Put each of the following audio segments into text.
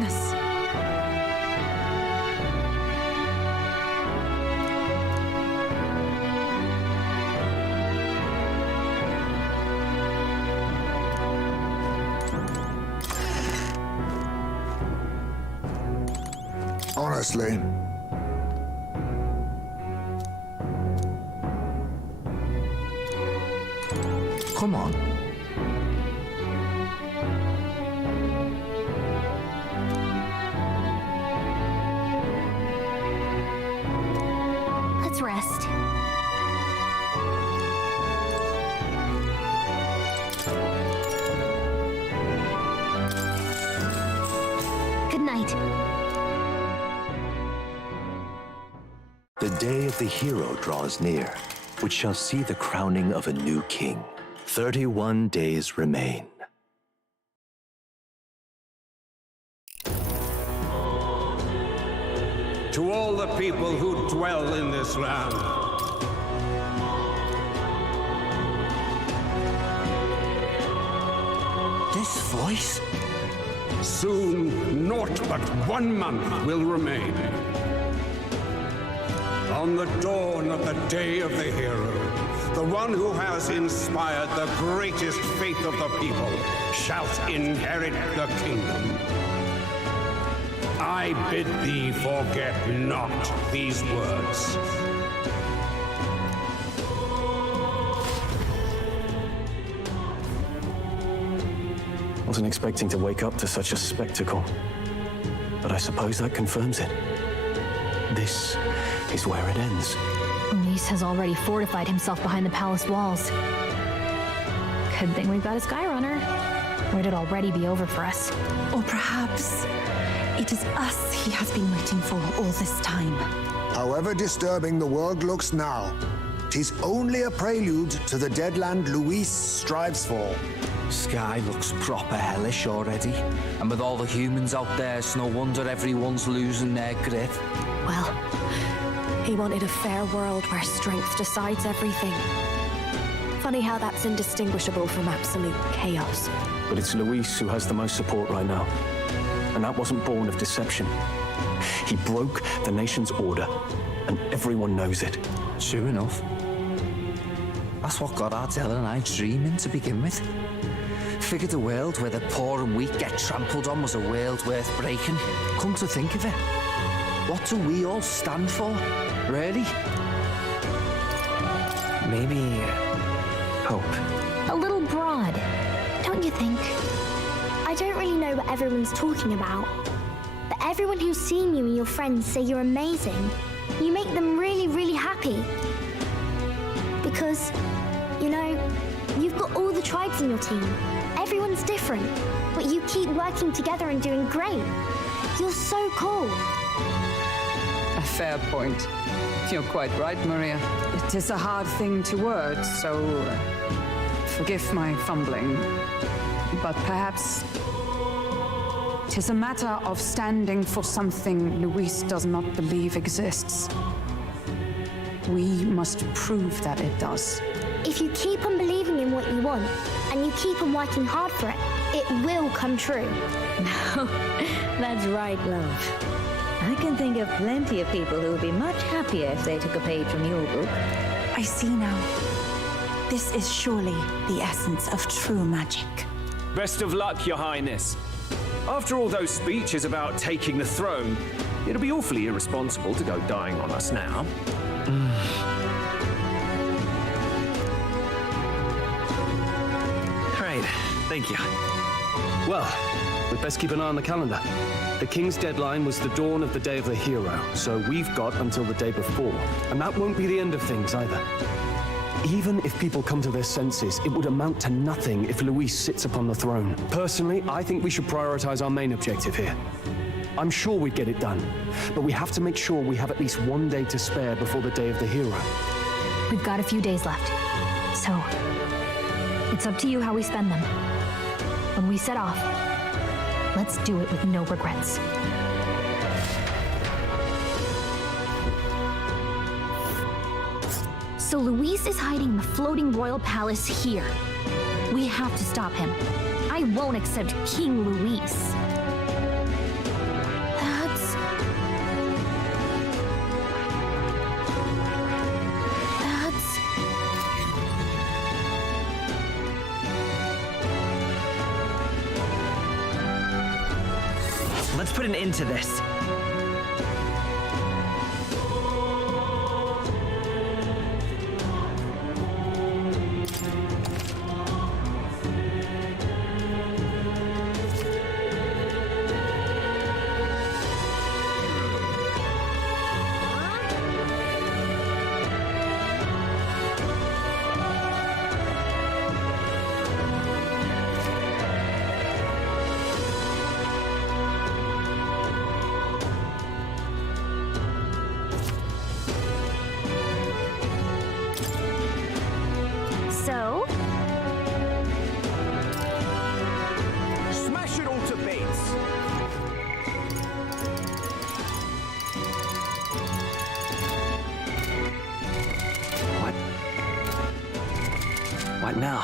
Highness. Honestly. Come on. Let's rest. Good night. The day of the hero draws near, which shall see the crowning of a new king. 31 days remain. To all the people who dwell in this land, This voice? soon naught but 1 month will remain. On the dawn of the day of the hero, the one who has inspired the greatest faith of the people shall inherit the kingdom. I bid thee forget not these words. Wasn't expecting to wake up to such a spectacle, but I suppose that confirms it. This is where it ends. Mese has already fortified himself behind the palace walls. Good thing we've got a Skyrunner, or it'd already be over for us. Or perhaps it is us he has been waiting for all this time. However disturbing the world looks now, 'tis only a prelude to the deadland Luis strives for. Sky looks proper hellish already. And with all the humans out there, it's no wonder everyone's losing their grip. Well, he wanted a fair world where strength decides everything. Funny how that's indistinguishable from absolute chaos. But it's Luis who has the most support right now. And that wasn't born of deception. He broke the nation's order, and everyone knows it. True enough. That's what got Ardell and I dreaming to begin with. Figured a world where the poor and weak get trampled on was a world worth breaking. Come to think of it, what do we all stand for, really? Maybe hope. A little broad, don't you think? I don't really know what everyone's talking about, but everyone who's seen you and your friends say you're amazing. You make them really, really happy. Because, you know, you've got all the tribes in your team. Everyone's different, but you keep working together and doing great. You're so cool. A fair point. You're quite right, Maria. It is a hard thing to word, so forgive my fumbling. But perhaps it is a matter of standing for something Luis does not believe exists. We must prove that it does. If you keep on believing in what you want, and you keep on working hard for it, it will come true. That's right, love. I can think of plenty of people who would be much happier if they took a page from your book. I see now. This is surely the essence of true magic. Best of luck, Your Highness. After all those speeches about taking the throne, it'll be awfully irresponsible to go dying on us now. Great, thank you. Well, we'd best keep an eye on the calendar. The King's deadline was the dawn of the day of the hero, so we've got until the day before. And that won't be the end of things either. Even if people come to their senses, it would amount to nothing if Luis sits upon the throne. Personally, I think we should prioritize our main objective here. I'm sure we'd get it done, but we have to make sure we have at least 1 day to spare before the day of the hero. We've got a few days left, so it's up to you how we spend them. When we set off, let's do it with no regrets. So Luis is hiding in the floating royal palace here. We have to stop him. I won't accept King Luis. let's put an end to this. So? Smash it all to bits! What now?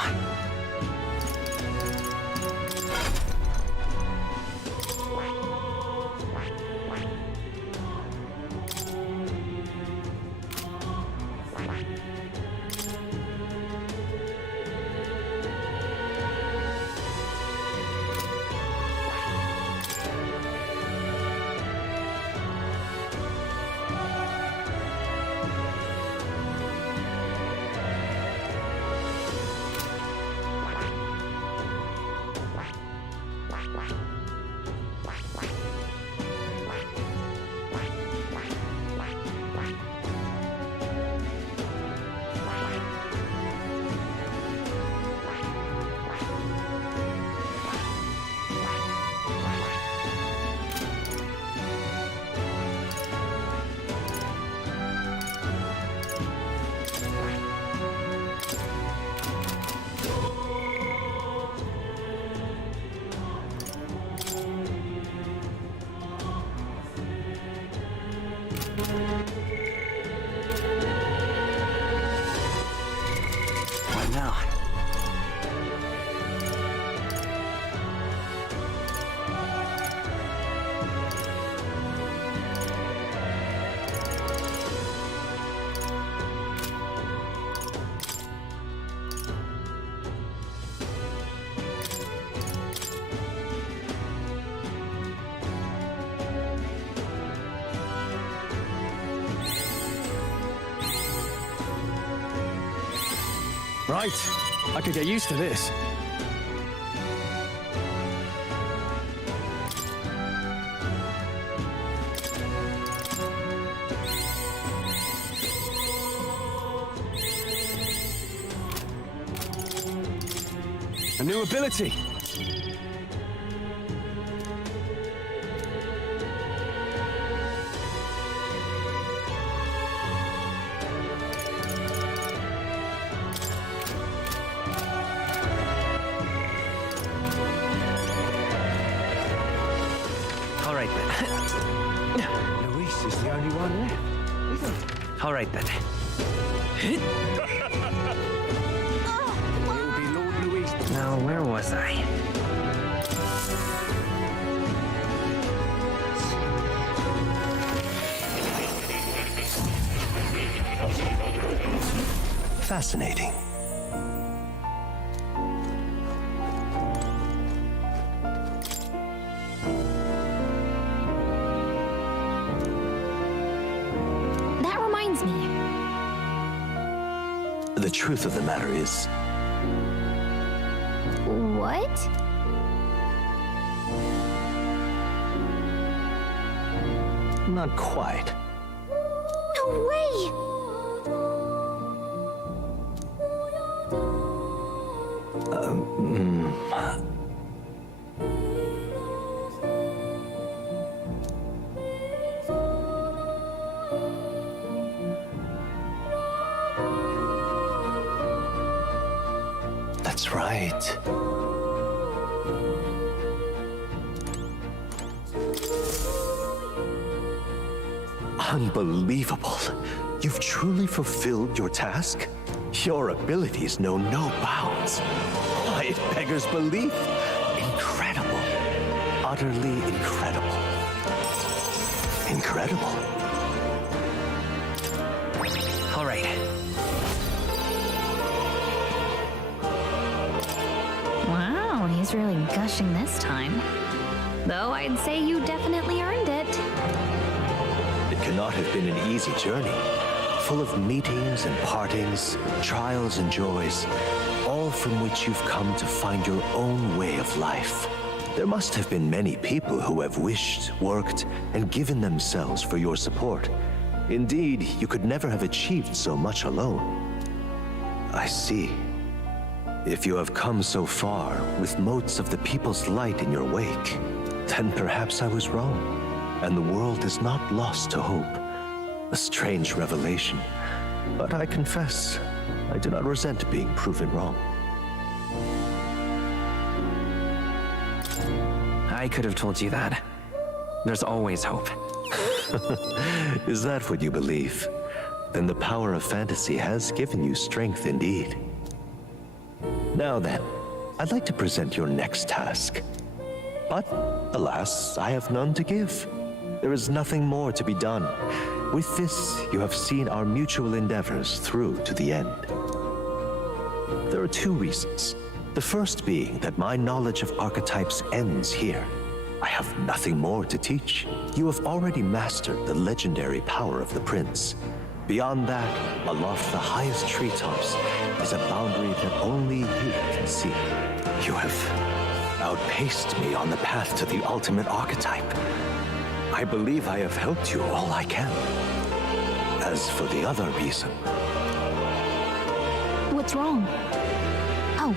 What now? Right. I could get used to this. A new ability. All right then. Luis is the only one left. All right then. It'll be Lord Luis. Now, where was I? Fascinating. That reminds me. The truth of the matter is, What? not quite. No way! That's right. Unbelievable. You've truly fulfilled your task? Your abilities know no bounds. Why, it beggars belief. Incredible. Utterly incredible. Incredible. All right. Wow, he's really gushing this time. Though I'd say you definitely earned it. It cannot have been an easy journey, full of meetings and partings, trials and joys, all from which you've come to find your own way of life. There must have been many people who have wished, worked, and given themselves for your support. Indeed, you could never have achieved so much alone. I see. If you have come so far with motes of the people's light in your wake, then perhaps I was wrong, and the world is not lost to hope. A strange revelation, but I confess, I do not resent being proven wrong. I could have told you that. There's always hope. Is that what you believe? Then the power of fantasy has given you strength indeed. Now then, I'd like to present your next task. But, alas, I have none to give. There is nothing more to be done. With this, you have seen our mutual endeavors through to the end. There are two reasons. The first being that my knowledge of archetypes ends here. I have nothing more to teach. You have already mastered the legendary power of the prince. Beyond that, aloft the highest treetops, is a boundary that only you can see. You have outpaced me on the path to the ultimate archetype. I believe I have helped you all I can. As for the other reason... What's wrong? Oh,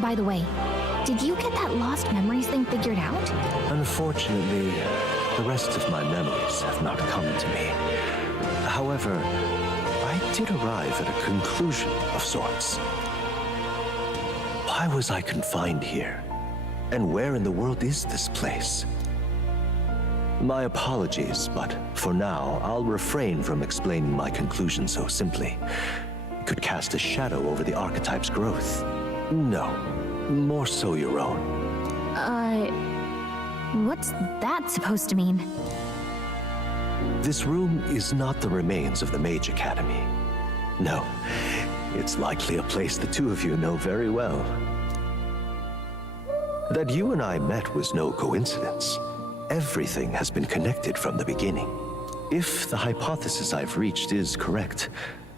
by the way, did you get that lost memories thing figured out? Unfortunately, the rest of my memories have not come to me. However, I did arrive at a conclusion of sorts. Why was I confined here? And where in the world is this place? My apologies, but for now, I'll refrain from explaining my conclusion so simply. It could cast a shadow over the archetype's growth. No, more so your own. What's that supposed to mean? This room is not the remains of the Mage Academy. No, it's likely a place the two of you know very well. That you and I met was no coincidence. Everything has been connected from the beginning. If the hypothesis I've reached is correct,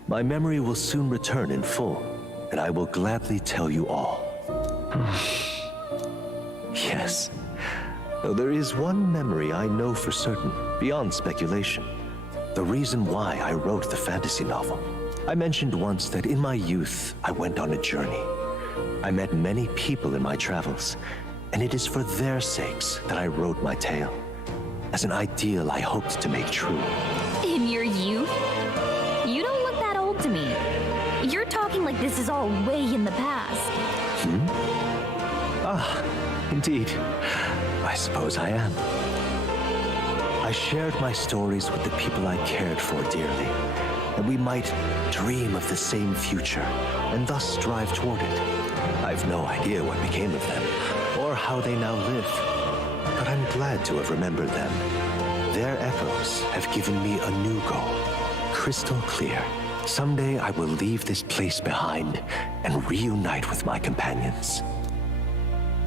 my memory will soon return in full, and I will gladly tell you all. Yes, though there is one memory I know for certain, beyond speculation. The reason why I wrote the fantasy novel. I mentioned once that in my youth, I went on a journey. I met many people in my travels, and it is for their sakes that I wrote my tale, as an ideal I hoped to make true. In your youth? You don't look that old to me. You're talking like this is all way in the past. Ah, indeed. I suppose I am. I shared my stories with the people I cared for dearly, that we might dream of the same future, and thus strive toward it. I've no idea what became of them, or how they now live, but I'm glad to have remembered them. Their echoes have given me a new goal, crystal clear. Someday I will leave this place behind and reunite with my companions.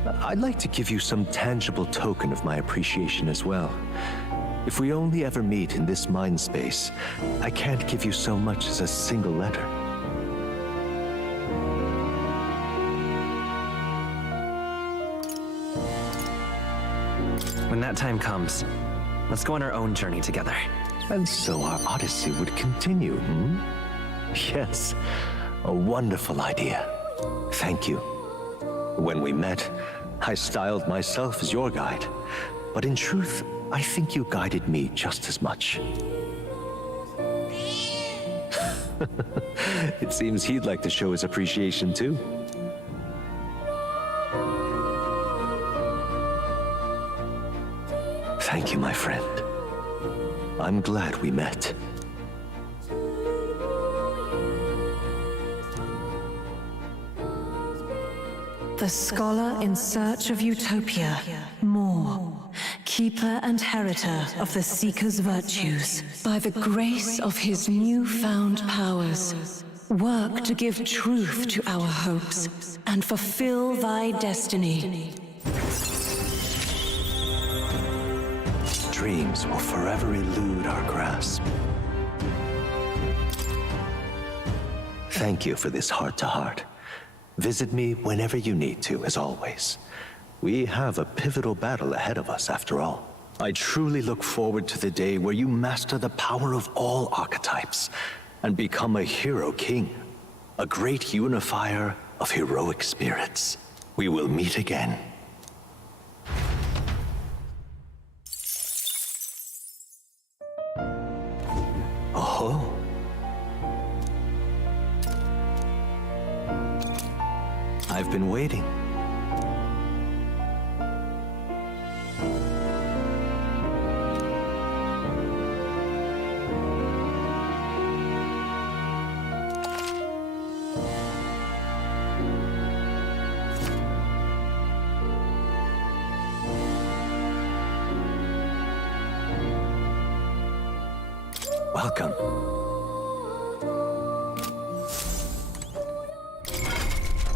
I'd like to give you some tangible token of my appreciation as well. If we only ever meet in this mind space, I can't give you so much as a single letter. When that time comes, let's go on our own journey together. And so our odyssey would continue, Yes, a wonderful idea. Thank you. When we met, I styled myself as your guide, but in truth, I think you guided me just as much. It seems he'd like to show his appreciation too. Thank you, my friend. I'm glad we met. The scholar in search of utopia, more, keeper and heritor of the seeker's virtues. By the grace of his newfound powers, work to give truth to our hopes and fulfill thy destiny. dreams will forever elude our grasp. Thank you for this heart-to-heart. Visit me whenever you need to, as always. We have a pivotal battle ahead of us, after all. I truly look forward to the day where you master the power of all archetypes and become a hero king, a great unifier of heroic spirits. We will meet again. Oh. I've been waiting. Welcome.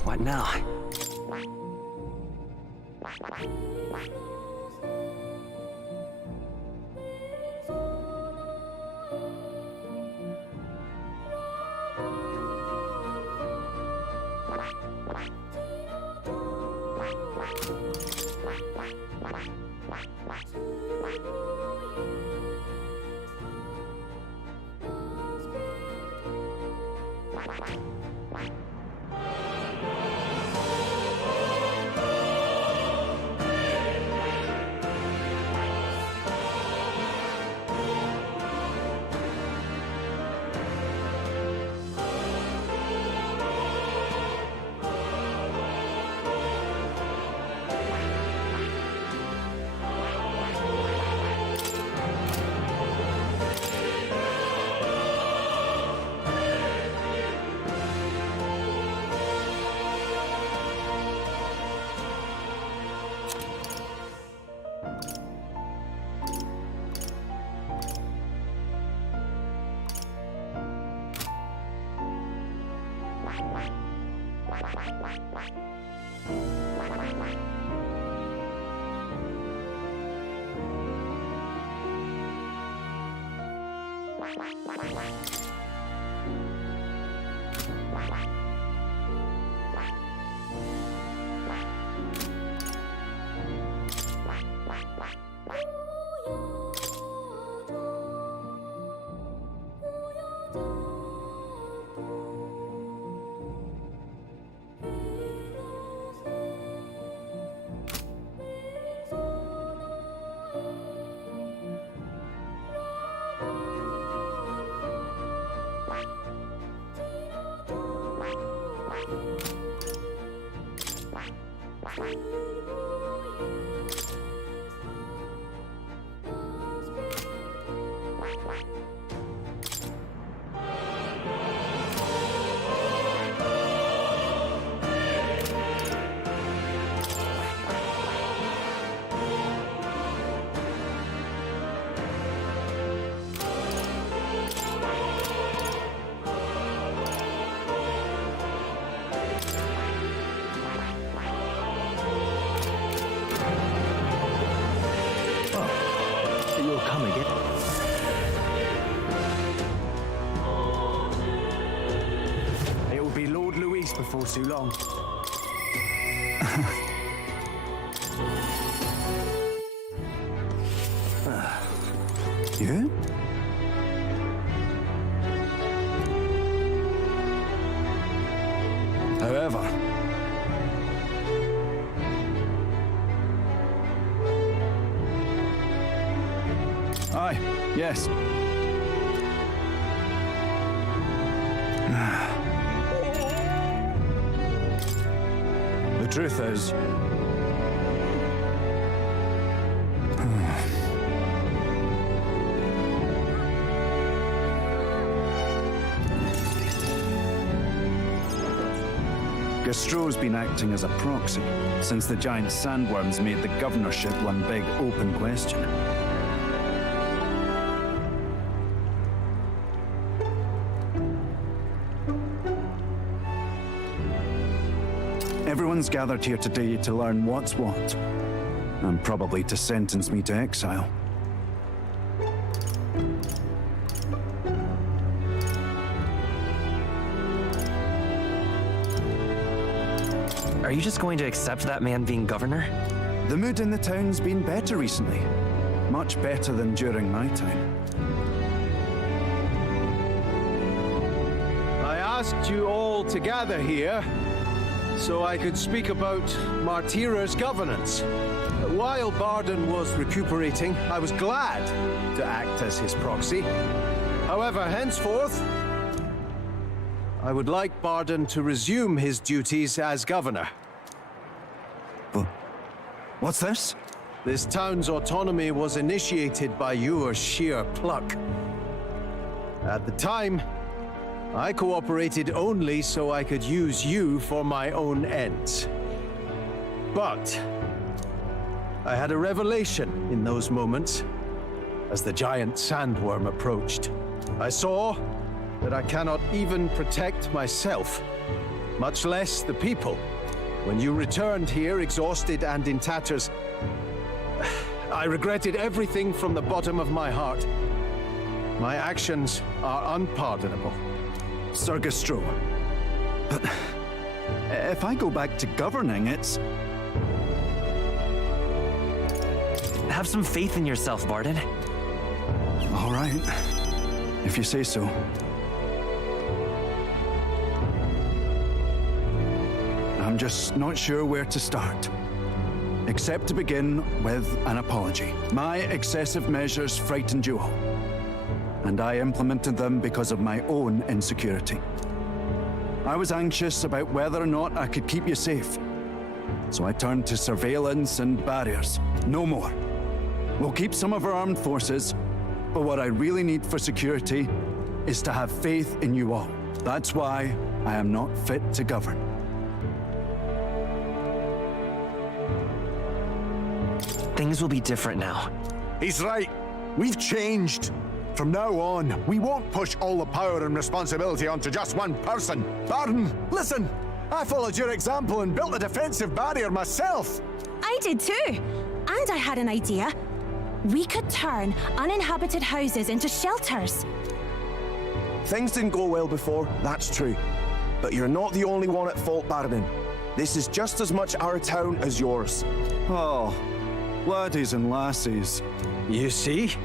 What now? Before too long. Yeah? However, aye, yes. The truth is, Gastro's been acting as a proxy since the giant sandworms made the governorship one big open question. Everyone's gathered here today to learn what's what, and probably to sentence me to exile. Are you just going to accept that man being governor? The mood in the town's been better recently. Much better than during my time. I asked you all to gather here so I could speak about Martira's governance. While Barden was recuperating, I was glad to act as his proxy. However, henceforth, I would like Barden to resume his duties as governor. What's this? This town's autonomy was initiated by your sheer pluck. At the time, I cooperated only so I could use you for my own ends. But I had a revelation in those moments as the giant sandworm approached. I saw that I cannot even protect myself, much less the people. When you returned here exhausted and in tatters, I regretted everything from the bottom of my heart. My actions are unpardonable. Sir Gastro, but if I go back to governing, it's... Have some faith in yourself, Barden. All right, if you say so. I'm just not sure where to start. Except to begin with an apology. My excessive measures frightened you all. And I implemented them because of my own insecurity. I was anxious about whether or not I could keep you safe. So I turned to surveillance and barriers. No more. We'll keep some of our armed forces, but what I really need for security is to have faith in you all. That's why I am not fit to govern. Things will be different now. He's right. We've changed. From now on, we won't push all the power and responsibility onto just one person. Barden, listen! I followed your example and built a defensive barrier myself. I did too. And I had an idea. We could turn uninhabited houses into shelters. Things didn't go well before, that's true. But you're not the only one at fault, Barden. This is just as much our town as yours. Oh, laddies and lassies. You see?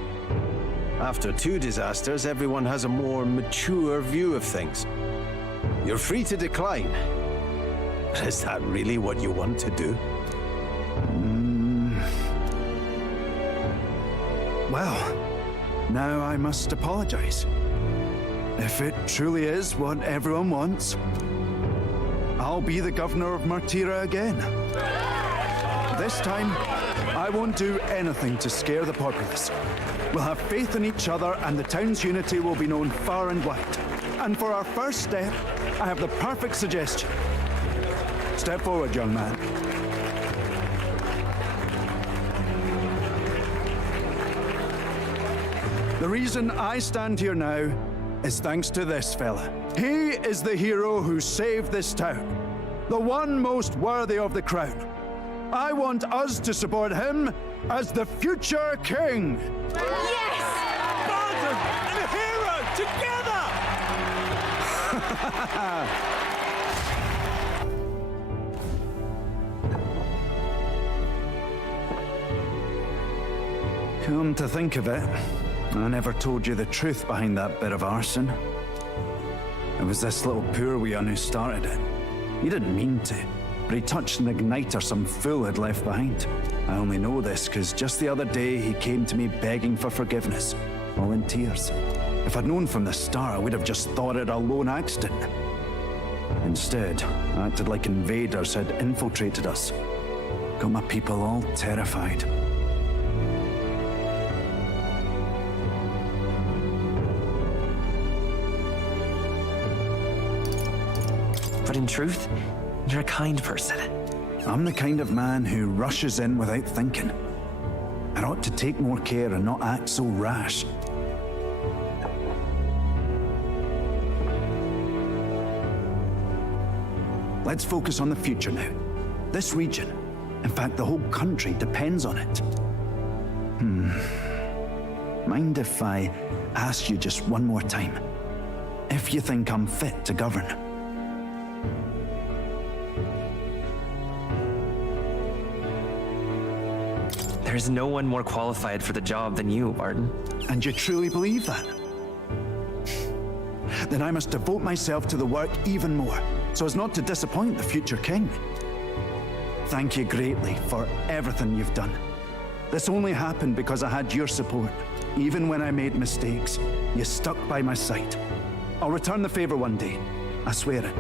After two disasters, everyone has a more mature view of things. You're free to decline. But is that really what you want to do? Well, now I must apologize. If it truly is what everyone wants, I'll be the governor of Martira again. This time, I won't do anything to scare the populace. We'll have faith in each other and the town's unity will be known far and wide. And for our first step, I have the perfect suggestion. Step forward, young man. The reason I stand here now is thanks to this fella. He is the hero who saved this town. The one most worthy of the crown. I want us to support him as the future king. Yes! Barden and a hero together! Come to think of it, I never told you the truth behind that bit of arson. It was this little poor wee un who started it. He didn't mean to, but he touched an igniter some fool had left behind. I only know this because just the other day he came to me begging for forgiveness, all in tears. If I'd known from the start, I would have just thought it a lone accident. Instead, I acted like invaders had infiltrated us. Got my people all terrified. But in truth, you're a kind person. I'm the kind of man who rushes in without thinking. I ought to take more care and not act so rash. Let's focus on the future now. This region, in fact the whole country, depends on it. Mind if I ask you just one more time? If you think I'm fit to govern? There's no one more qualified for the job than you, Barton. And you truly believe that? Then I must devote myself to the work even more, so as not to disappoint the future king. Thank you greatly for everything you've done. This only happened because I had your support. Even when I made mistakes, you stuck by my side. I'll return the favor one day. I swear it.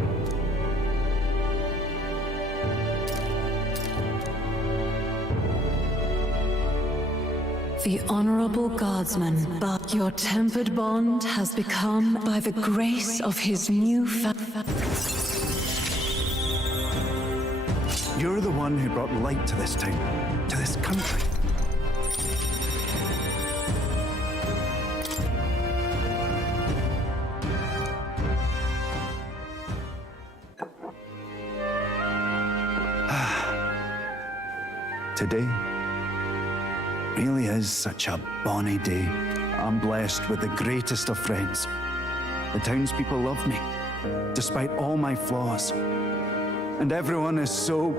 The Honorable Guardsman, but your tempered bond has become by the grace of his new You're the one who brought light to this town, to this country. Today really is such a bonny day. I'm blessed with the greatest of friends. The townspeople love me, despite all my flaws. And everyone is so...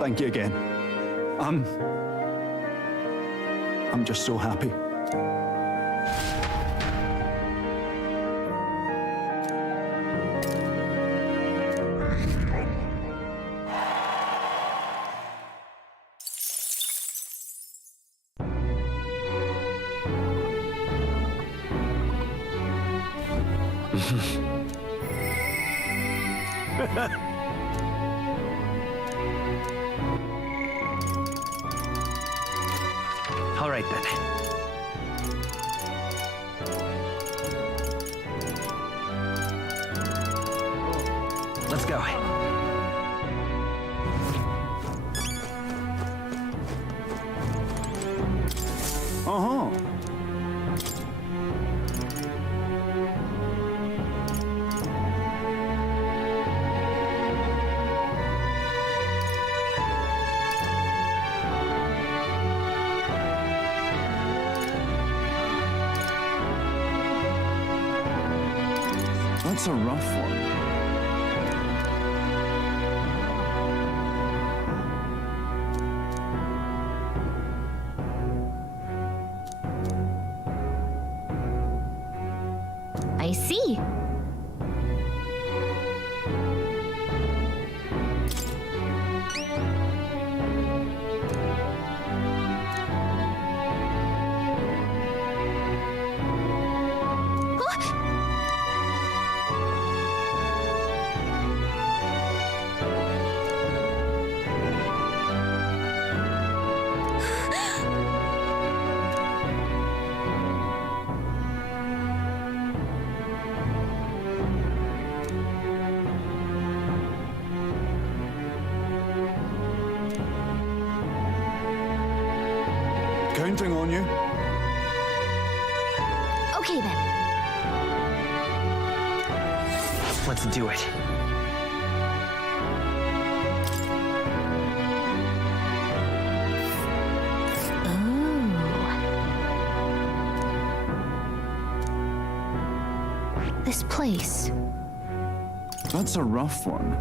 Thank you again. I'm just so happy. All right, then. Let's go. Uh-huh. That's a rough one. I see. Counting on you. Okay, then. Let's do it. This place. That's a rough one.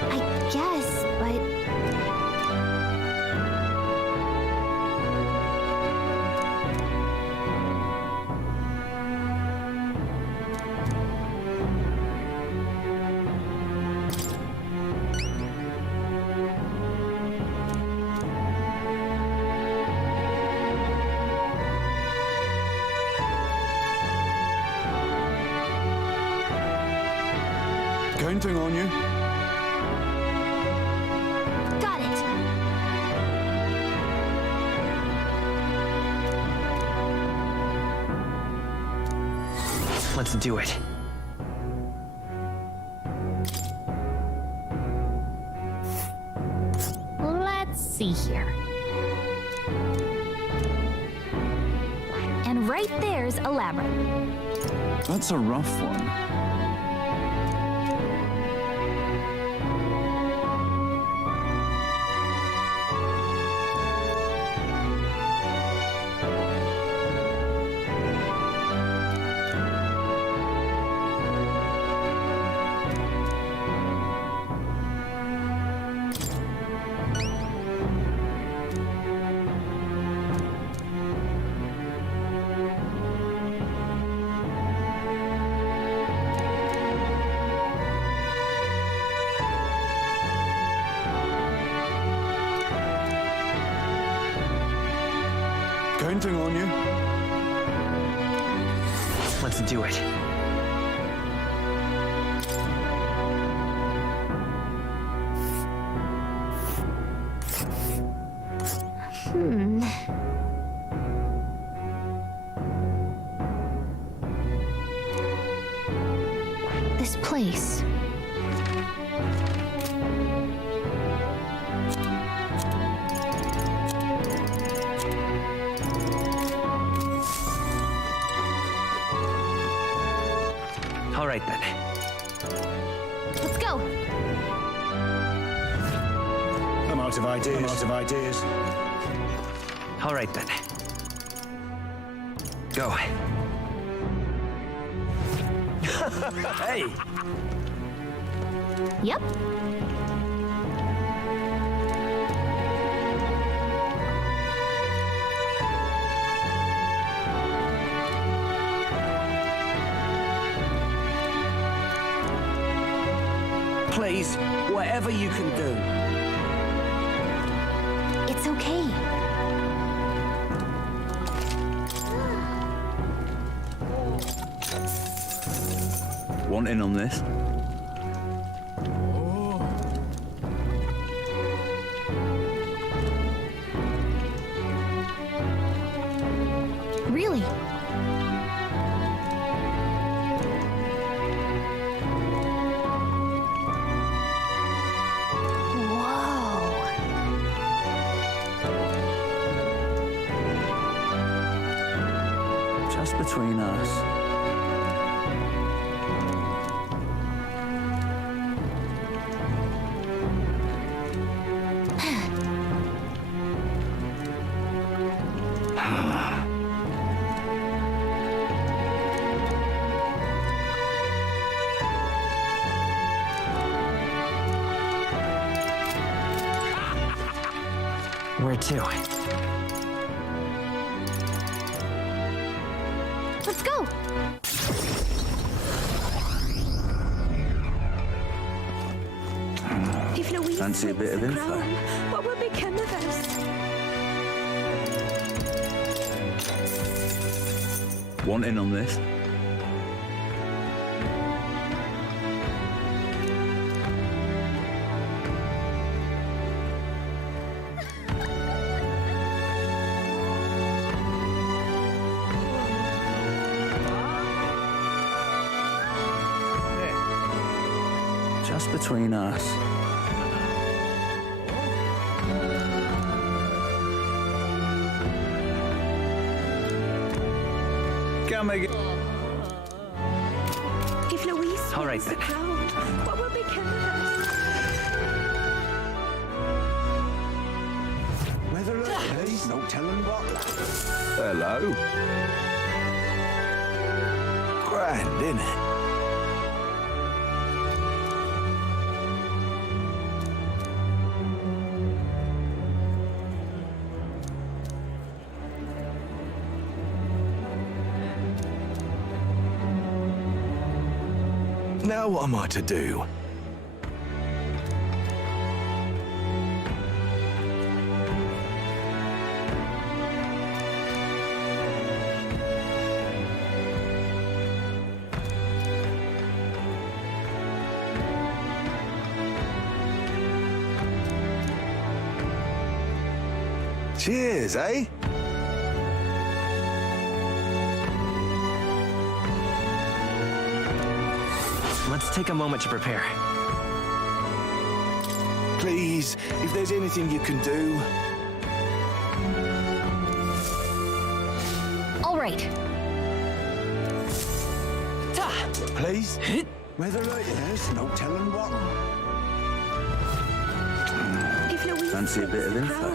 I guess, but... Counting on you. Got it. Let's do it. Let's see here. And right there's a labyrinth. That's a rough one. Counting on you. Let's do it. This place. All right, then. Let's go. I'm out of ideas. All right, then. Go. Hey! Yep. Please, whatever you can do. It's okay. Want in on this? Really? Just between us. Where to? Let's go. If Louise Fancy a bit of wins the info? crown, what will become of us? Want in on this? Just between us. Can't make it. If Louise All right, wins the then. crown, what will become of us? Whether there's no telling what. Hello. Grand, innit? Now what am I to do? Cheers, eh? Let's take a moment to prepare. Please, if there's anything you can do. All right. Please? Whether there's no telling what. If Louise Fancy a bit of info?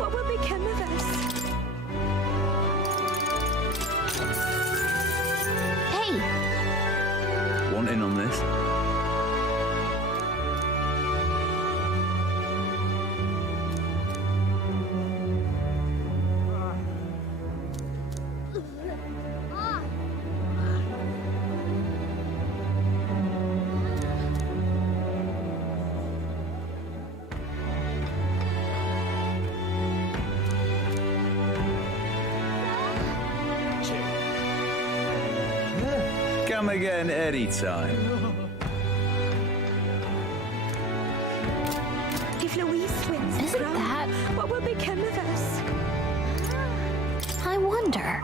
what will become of us? Hey! Want in on this? Come again anytime. If Louise wins the crown, what will become of us? I wonder.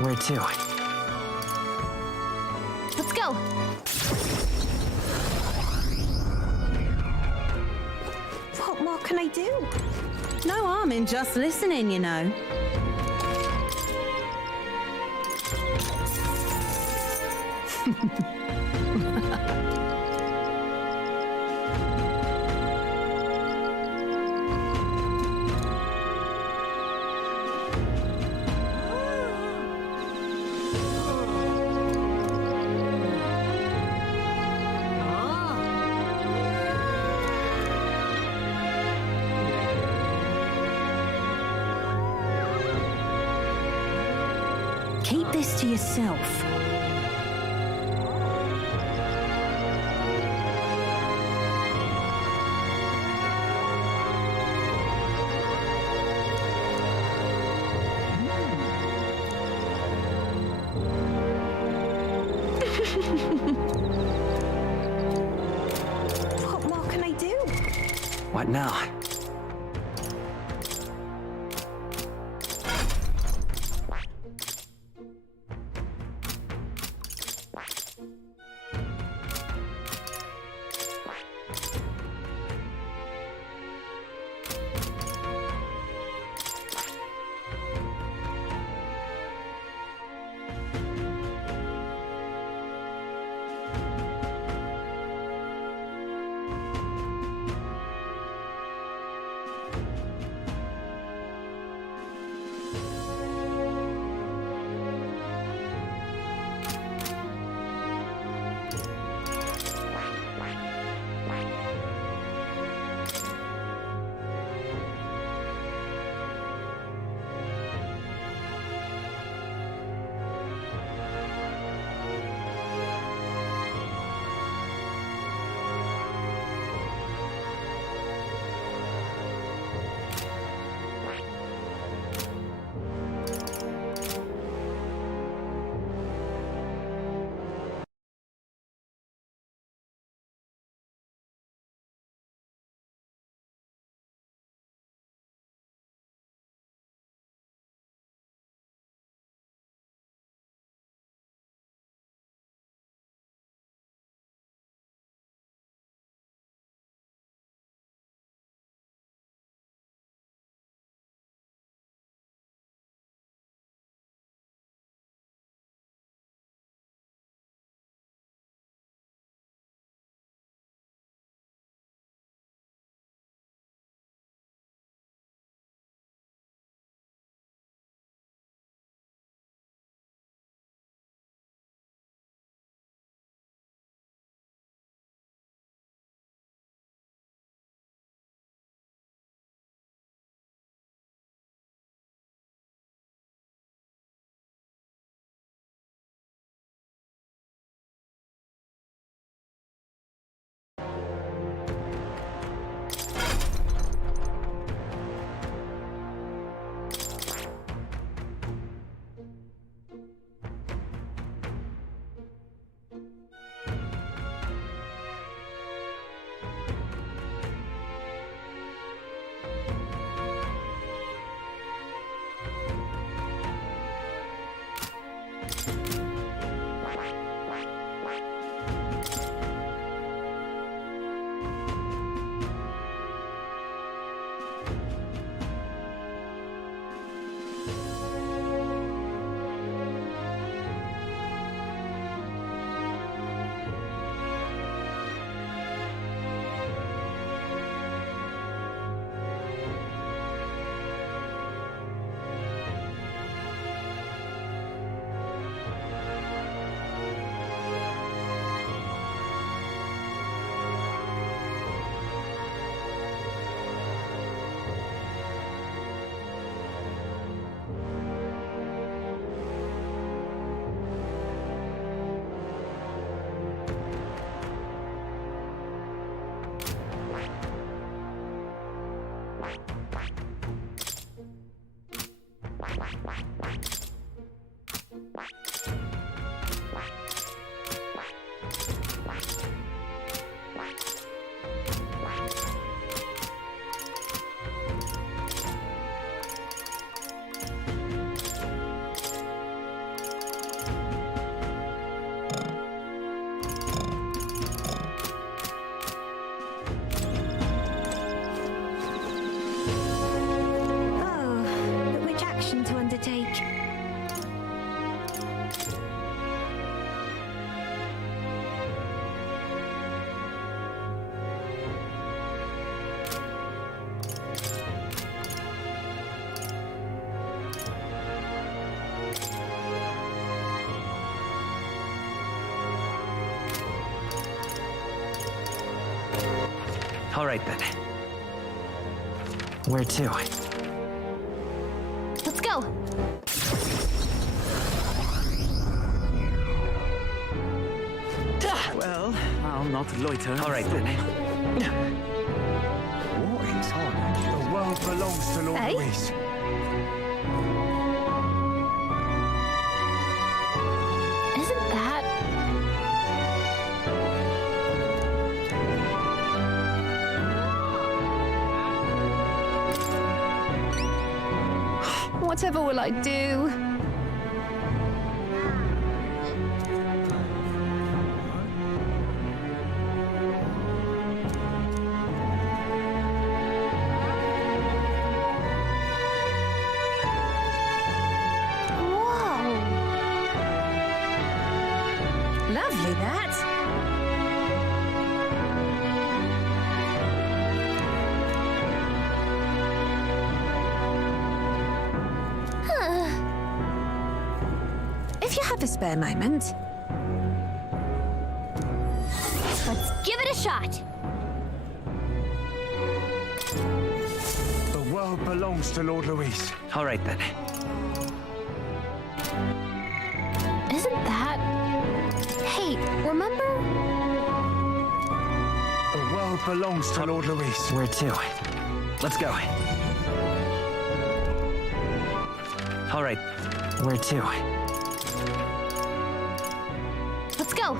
Where to? Let's go. What more can I do? No harm in just listening, you know. Keep this to yourself. What more can I do? What now? All right, then. Where to? Let's go. Well, I'll not loiter. All right, then. What is on? The world belongs to Lord Hey? Luis. Isn't that... Whatever will I do? Whoa! Lovely, that. If you have a spare moment, Let's give it a shot. The world belongs to Lord Luis. All right, then. Isn't that... Hey, remember? The world belongs to Lord Luis. Where to? Let's go. All right. Where to? Let's go.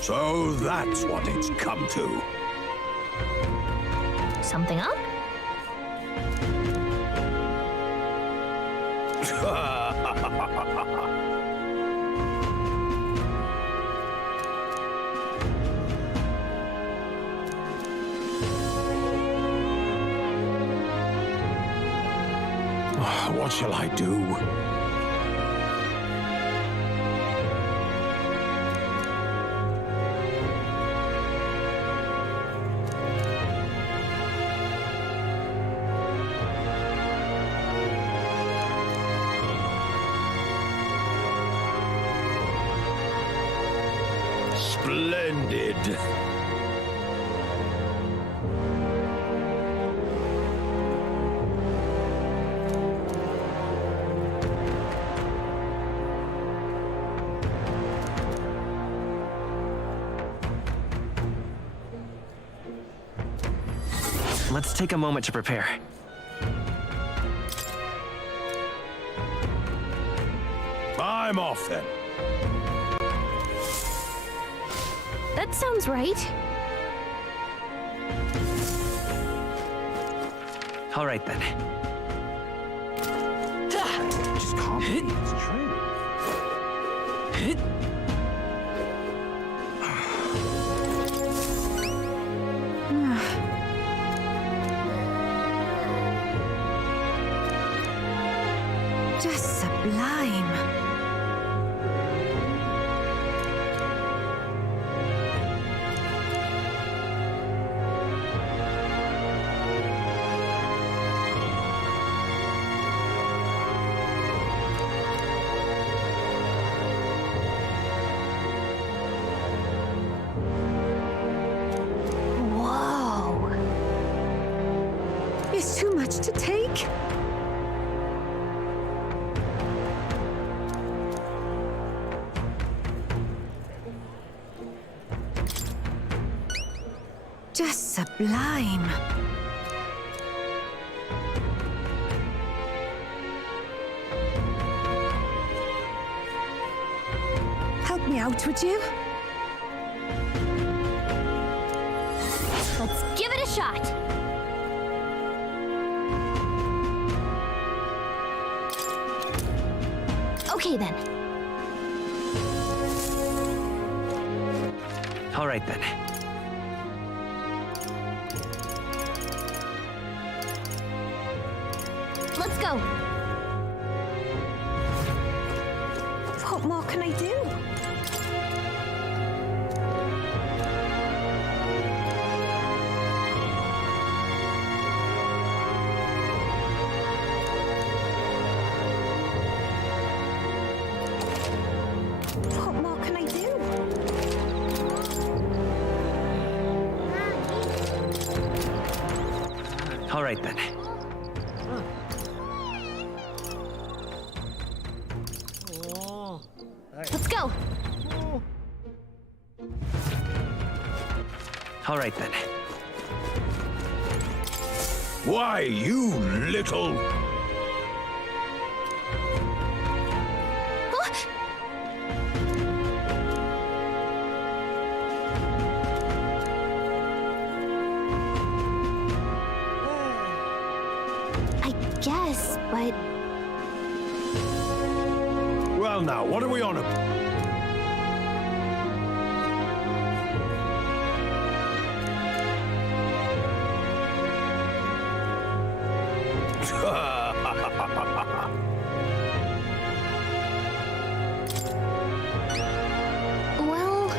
So that's what it's come to. Something up? What shall I do? Splendid. Let's take a moment to prepare. I'm off then. That sounds right. All right, then. Just can't believe it's true. just sublime. Whoa. It's too much to take. Just sublime. Help me out, would you? Let's give it a shot. Okay then. All right then. Let's go. What more can I do? What more can I do? All right then. Let's go. All right then. Why, you little... I guess, but Well now, what are we on about? well,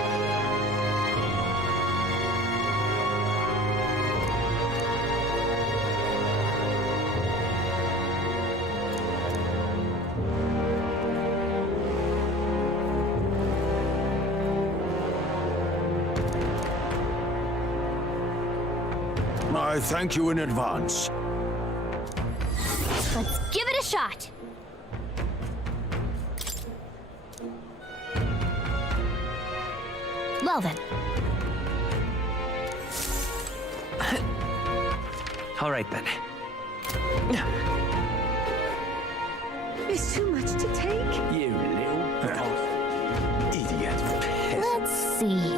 I thank you in advance. let's give it a shot. Well then. All right then. It's too much to take. You little idiot. Let's see.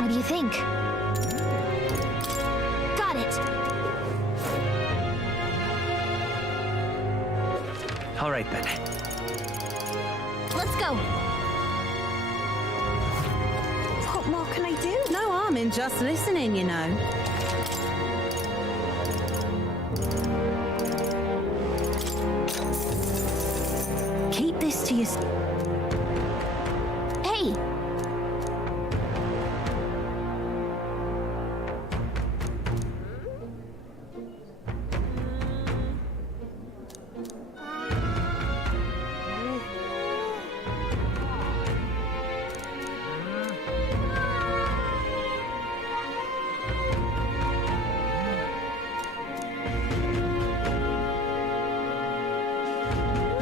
What do you think? Got it. All right then. Let's go. What more can I do? No harm in just listening, you know. Keep this to yourself. Hey!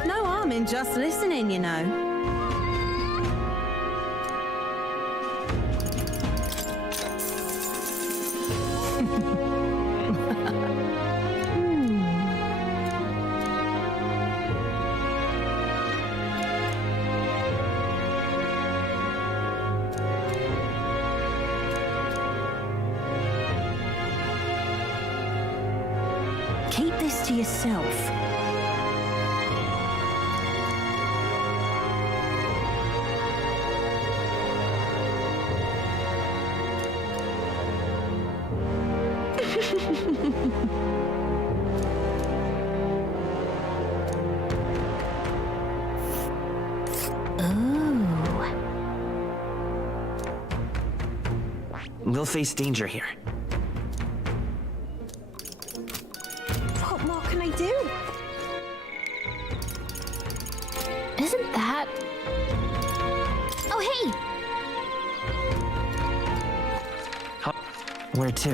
No harm in just listening, you know. Keep this to yourself. We'll face danger here. What more can I do? Isn't that... Oh, hey! Where to?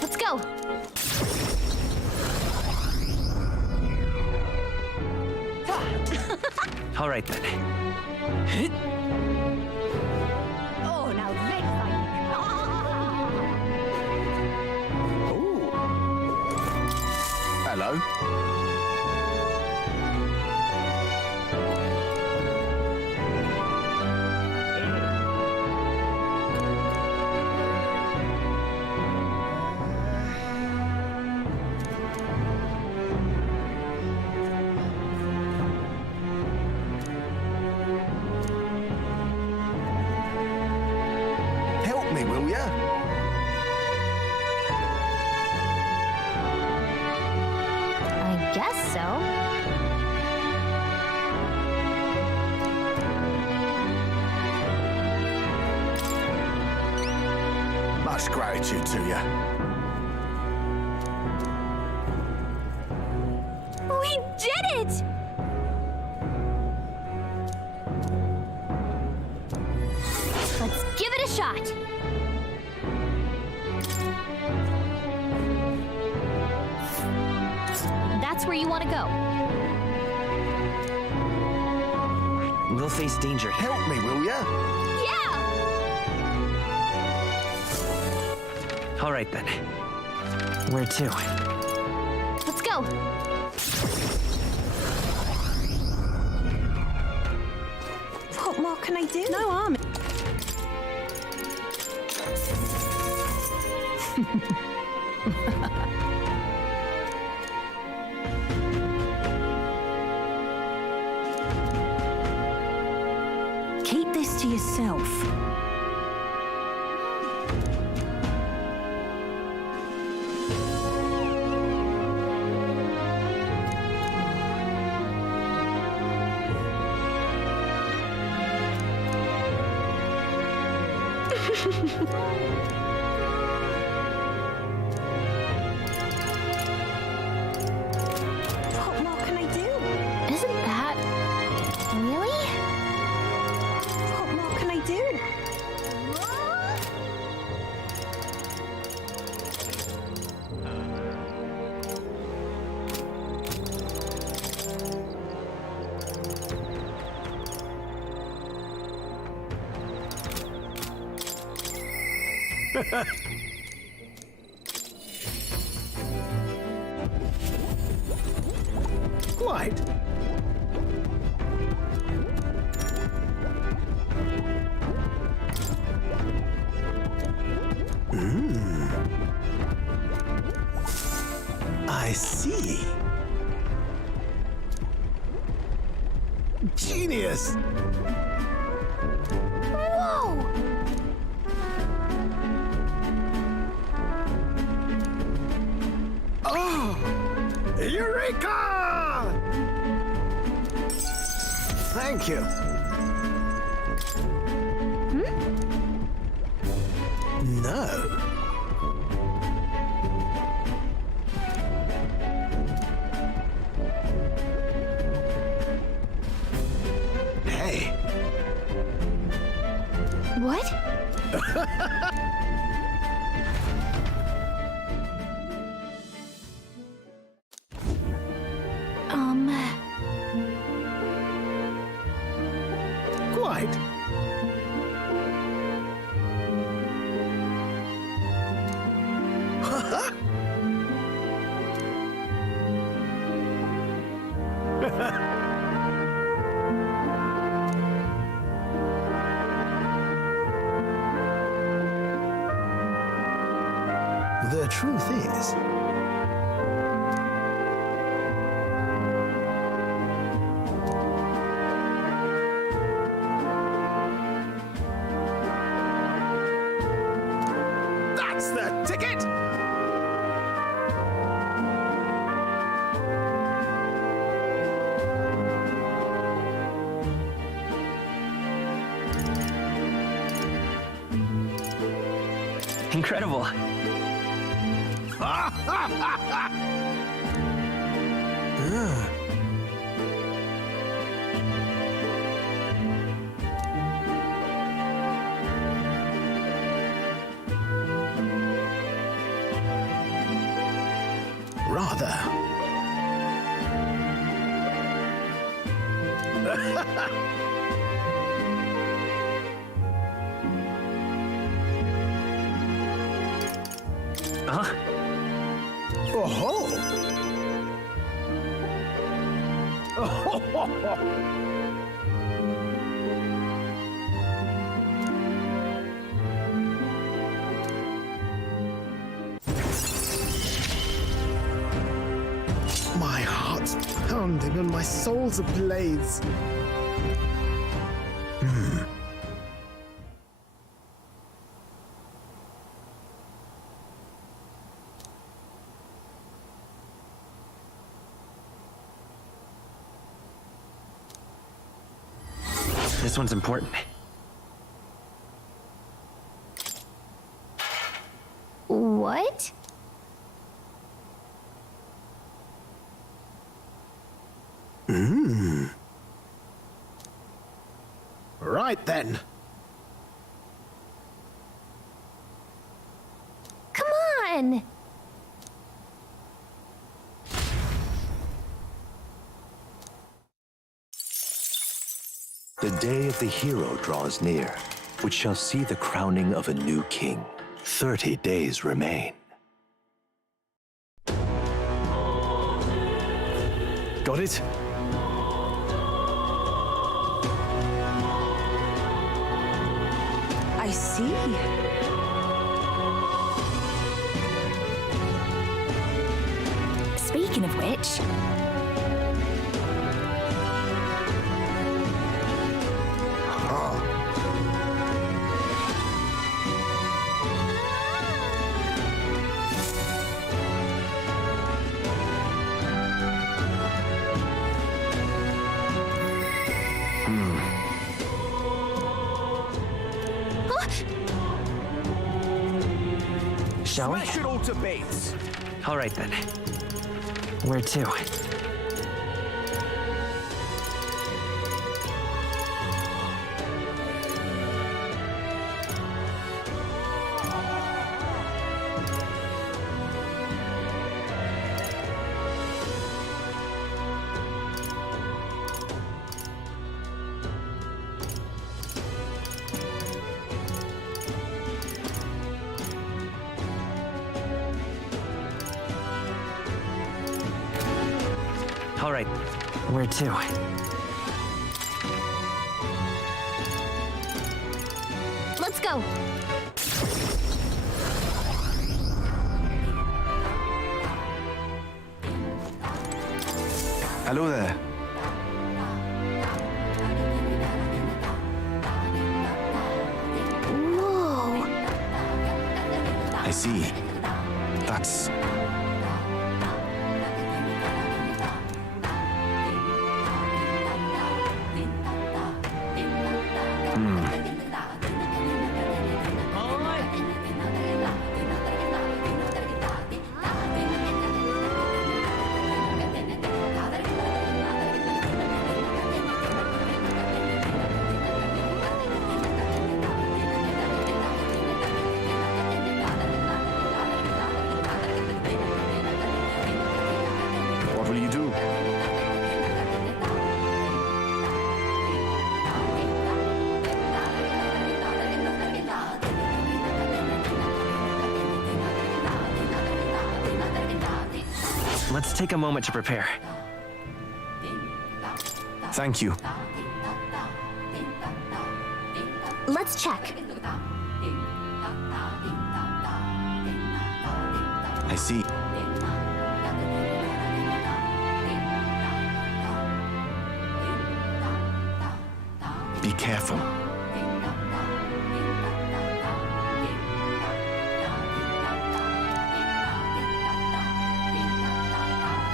Let's go. All right then. Oh, now this Hello. Help me, will ya? I guess so. Much gratitude to you. We did it! Let's give it a shot. That's where you want to go. We'll face danger. Help me, will ya? Yeah! All right then. Where to? Let's go. What more can I do? No harm. Keep this to yourself. What more can I do? Isn't that... really? What more can I do? Quite. I see. Genius! Whoa! Oh! Eureka! Thank you. No. Hey. What? Quite. The truth is, that's the ticket! Incredible. father. Huh? Oh-ho! My heart's pounding and my soul's ablaze. This one's important. What? Right then. Come on! The day of the hero draws near, which shall see the crowning of a new king. 30 days remain. Got it? I see. Speaking of which... Shall we? Smash it all to bits. All right then. Where to? All right. Where to? Let's go. Hello there. Whoa. I see. That's... What will you do? Let's take a moment to prepare. Thank you. Let's check. I see. Be careful.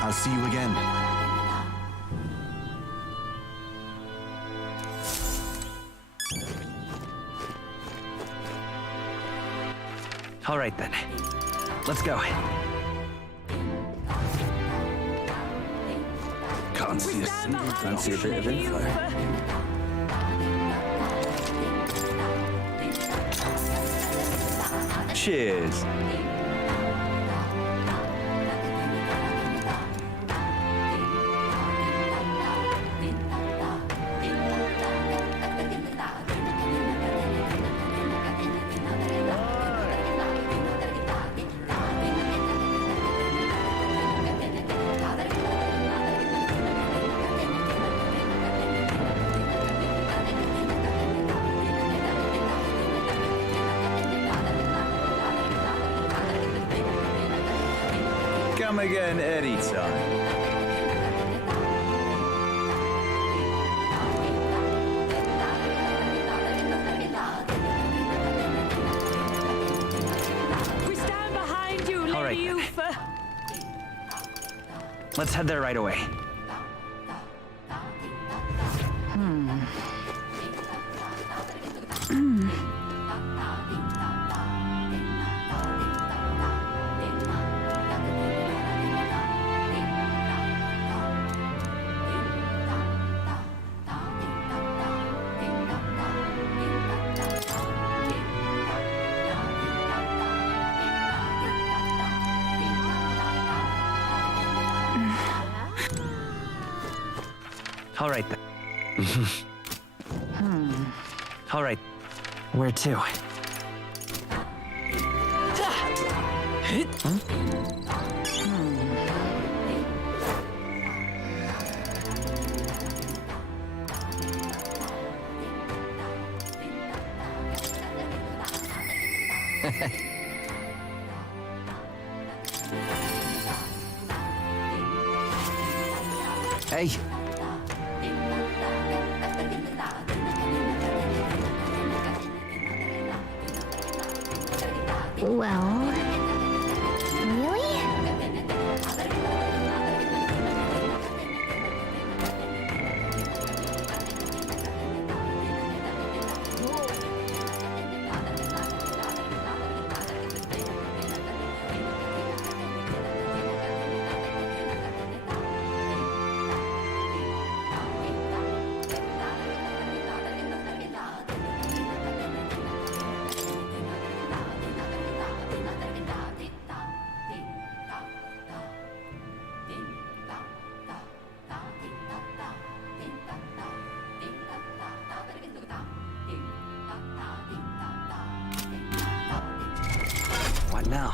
I'll see you again. All right then. Let's go. Can't see a single. Fancy a bit of info. Cheers. come again anytime. Let's head there right away. All right, then. All right. Where to? Hey. Well, really? What now?